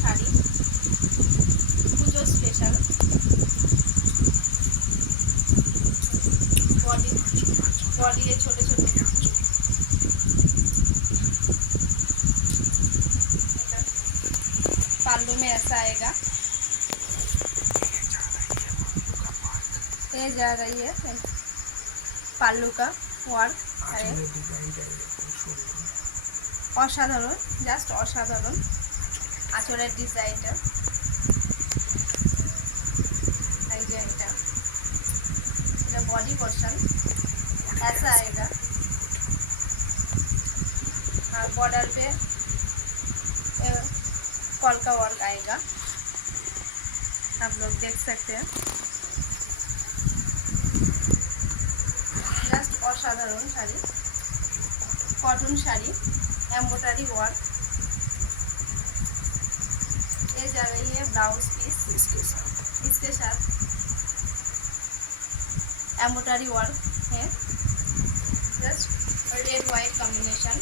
শাড়ি, পুজো special. Body है छोटे छोटे। पाल्लू में ऐसा आएगा, ये जा रही है पाल्लू का वर्क। असाधारण, जस्ट असाधारण आँचलेर डिजाइनটা। बॉडी पोर्शन ऐसा आएगा और बॉर्डर पे कॉल का वर्क आएगा, आप लोग देख सकते हैं। जस्ट असाधारण शाड़ी, कॉटन शाड़ी, एम्ब्रॉयडरी वर्क। ये जा रही है ब्लाउज पीस, इसके साथ एम्ब्रॉयडरी वर्क है। Just red white combination.